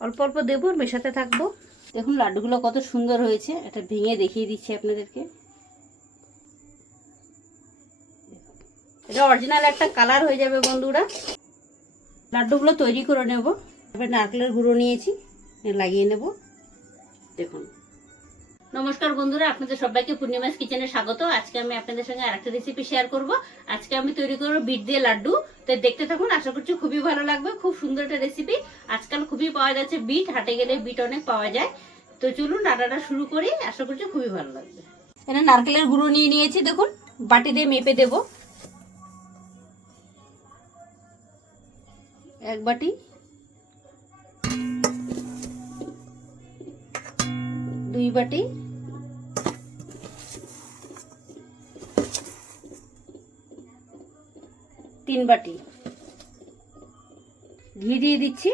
অল্প অল্প দেবো, মেশাতে থাকবো। দেখুন লাড্ডুগুলো কত সুন্দর হয়েছে, এটা ভেঙে দেখিয়ে দিচ্ছি আপনাদেরকে। এটা অরিজিনাল একটা কালার হয়ে যাবে বন্ধুরা। লাড্ডুগুলো তৈরি করে নেব। এবার নারকেলের গুঁড়ো নিয়েছি, লাগিয়ে নেব। দেখুন, নমস্কার বন্ধুরা, আপনাদের সবাইকে পূর্ণিমাস কিচেনে স্বাগত। আজকে আমি আপনাদের সঙ্গে আরেকটা রেসিপি শেয়ার করব। আজকে আমি তৈরি করব বিট দিয়ে লাড্ডু। তো দেখতে থাকুন, আশা করছি খুবই ভালো লাগবে। খুব সুন্দর একটা রেসিপি। আজকাল খুবই পাওয়া যাচ্ছে বিট, হাটে গেলে বিট অনেক পাওয়া যায়। তো চলুন রান্নাটা শুরু করি, আশা করছি খুবই ভালো লাগবে। এখানে নারকেলের গুঁড়ো নিয়ে নিয়েছি, দেখুন বাটি দিয়ে মেপে দেব। 1 বাটি, 2 বাটি, 3 বাটি। ঘি দিয়ে দিচ্ছি,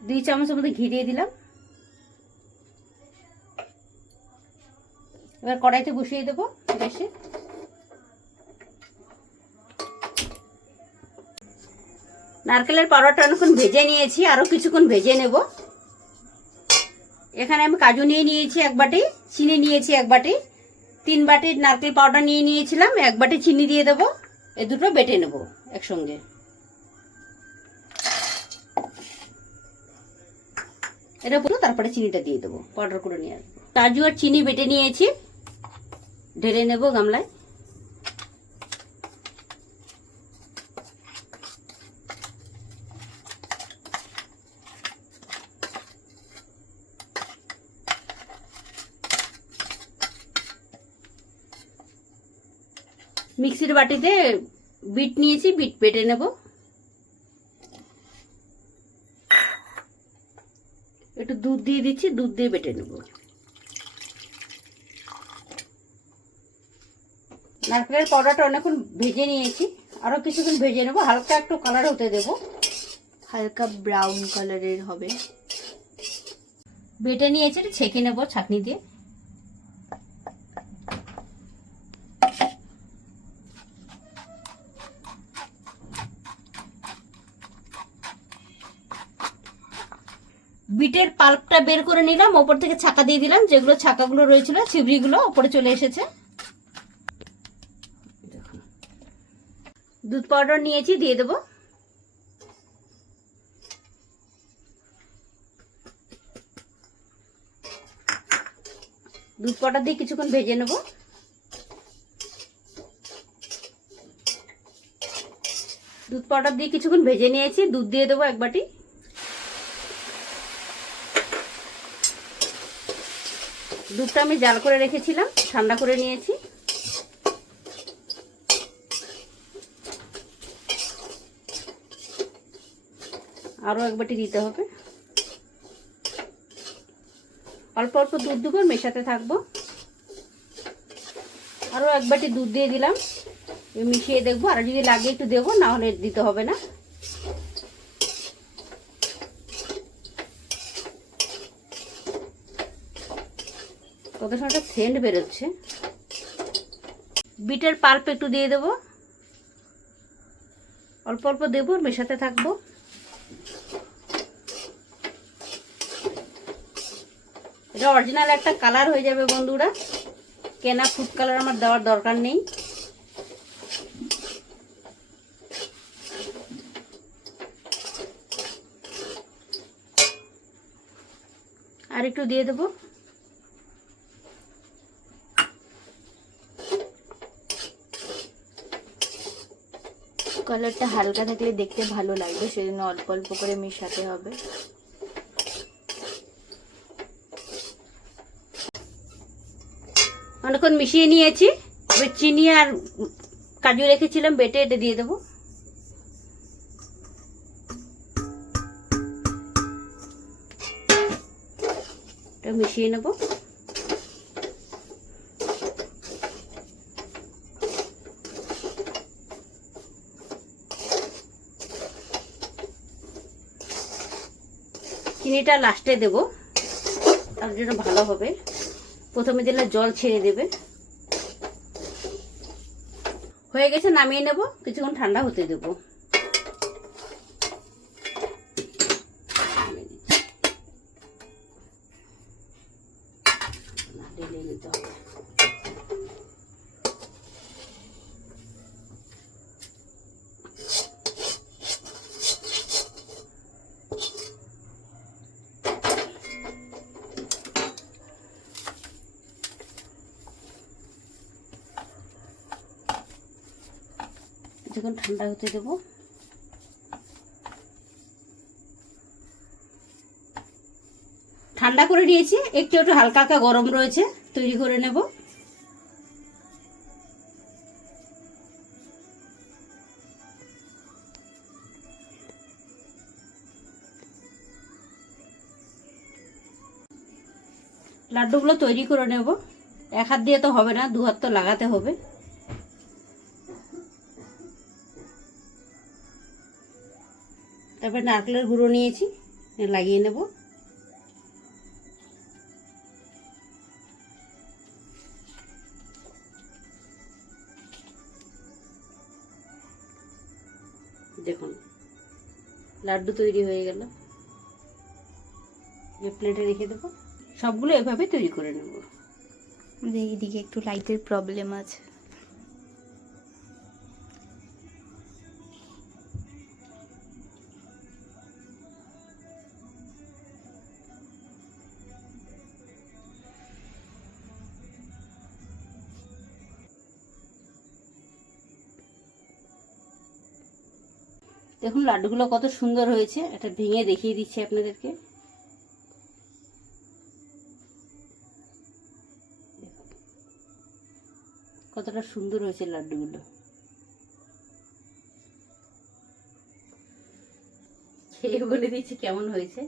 2 চামচের মধ্যে ঘি দিয়ে দিলাম। এবার কড়াইতে বসিয়ে দেবো বেশি। নারকেলের পাউডারটা অনেকক্ষণ ভেজে নিয়েছি, আরো কিছুক্ষণ ভেজে নেব। এখানে আমি কাজু নিয়ে নিয়েছি 1 বাটি, চিনি নিয়েছি 1 বাটি, 3 বাটি নারকেল পাউডার নিয়ে নিয়েছিলাম, 1 বাটি চিনি দিয়ে দেবো। এই দুটো বেটে নেব একসঙ্গে। এটা পুরো, তারপরে চিনিটা দিয়ে দেবো, পাউডার করে নিয়ে আসবো। কাজু আর চিনি বেটে নিয়েছি, ঢেলে নেব গামলায়। মিক্সির বাটিতে বিট নিয়েছি, বিট বেটে নেব। একটু দুধ দিয়ে দিচ্ছি, দুধ দিয়ে বেটে নেব। নারকেলের পাউডারটা অনেকক্ষণ ভেজে নিয়েছি, আরো কিছুক্ষণ ভেজে নেব। হালকা একটু কালার হতে দেব, হালকা ব্রাউন কালারের হবে। বেটে নিয়েছি, ছেঁকে নেব ছাঁকনি দিয়ে। বিটের পাল্পটা বের করে নিলাম, ওপর থেকে ছাকা দিয়ে দিলাম। যেগুলো ছাকাগুলো রয়েছিল ছিবড়িগুলো ওপরে চলে এসেছে। দুধ পাউডার নিয়েছি, দিয়ে দেবো। দুধ পাউডার দিয়ে কিছুক্ষণ ভেজে নেব। দুধ পাউডার দিয়ে কিছুক্ষণ ভেজে নিয়েছি, দুধ দিয়ে দেবো 1 বাটি। দুধটা আমি জাল করে রেখেছিলাম, ঠান্ডা করে নিয়েছি। আরো 1 বাটি দিতে হবে। অল্প অল্প দুধ দেবো, মেশাতে থাকবো। আরো 1 বাটি দুধ দিয়ে দিলাম, মিশিয়ে দেখবো। আর যদি লাগে একটু দেবো, না হলে দিতে হবে না। কত সময় সেন্ট বেরোচ্ছে। বিটের পাল্প একটু দিয়ে দেবো, অল্প অল্প দেবো, মেশাতে থাকবো। এটা অরিজিনাল একটা কালার হয়ে যাবে বন্ধুরা, কেনা ফুড কালার আমার দেওয়ার দরকার নেই। আর একটু দিয়ে দেবো। কালারটা হালকা থাকলে দেখতে ভালো লাগবে, সেজন্য অল্প অল্প করে মেশাতে হবে। অনেকক্ষণ মিশিয়ে নিয়েছি। এবার চিনি আর কাজু রেখেছিলাম বেটে, এটা দিয়ে দেবো। এটা মিশিয়ে নেব। চিনিটা লাস্টে দেবো, তার জন্য ভালো হবে। প্রথমে দিলে জল ছেড়ে দেবে। হয়ে গেছে, নামিয়ে নেব। কিছুক্ষণ ঠান্ডা হতে দেবো। দিতে হবে। কিছুক্ষণ ঠান্ডা হতে দেবো। ঠান্ডা করে নিয়েছি, একটু একটু হালকা হালকা গরম রয়েছে, তৈরি করে নেব। লাড্ডুগুলো তৈরি করে নেব। এক হাত দিয়ে তো হবে না, দু হাত তো লাগাতে হবে। তারপরে নারকেলের গুঁড়ো নিয়েছি, লাগিয়ে নেব। দেখুন লাড্ডু তৈরি হয়ে গেল। প্লেটে রেখে দেবো। সবগুলো এভাবে তৈরি করে নেব। এইদিকে একটু লাইটের প্রবলেম আছে। দেখুন লাড্ডুগুলো কত সুন্দর হয়েছে। এটা ভেঙে দেখিয়ে দিচ্ছি আপনাদেরকে। কতটা সুন্দর হয়েছে লাড্ডুগুলো। খেয়ে বলে দিচ্ছি কেমন হয়েছে।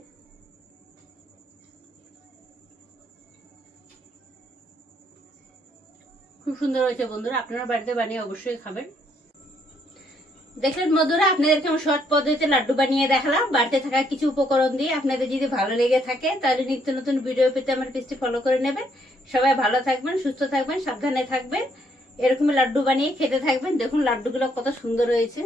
খুব সুন্দর হয়েছে বন্ধুরা, আপনারা বাড়িতে বানিয়ে অবশ্যই খাবেন। দেখলেন বন্ধুরা, আপনাদেরকে আমি সহজ পদ্ধতিতে লাড্ডু বানিয়ে দেখালাম বাড়িতে থাকা কিছু উপকরণ দিয়ে। আপনাদের যদি ভালো লেগে থাকে তাহলে নিত্য নতুন ভিডিও পেতে আমার পেজটি ফলো করে নেবেন। সবাই ভালো থাকবেন, সুস্থ থাকবেন, সাবধানে থাকবেন। এরকমই লাড্ডু বানিয়ে খেতে থাকবেন। দেখুন লাড্ডুগুলো কত সুন্দর হয়েছে।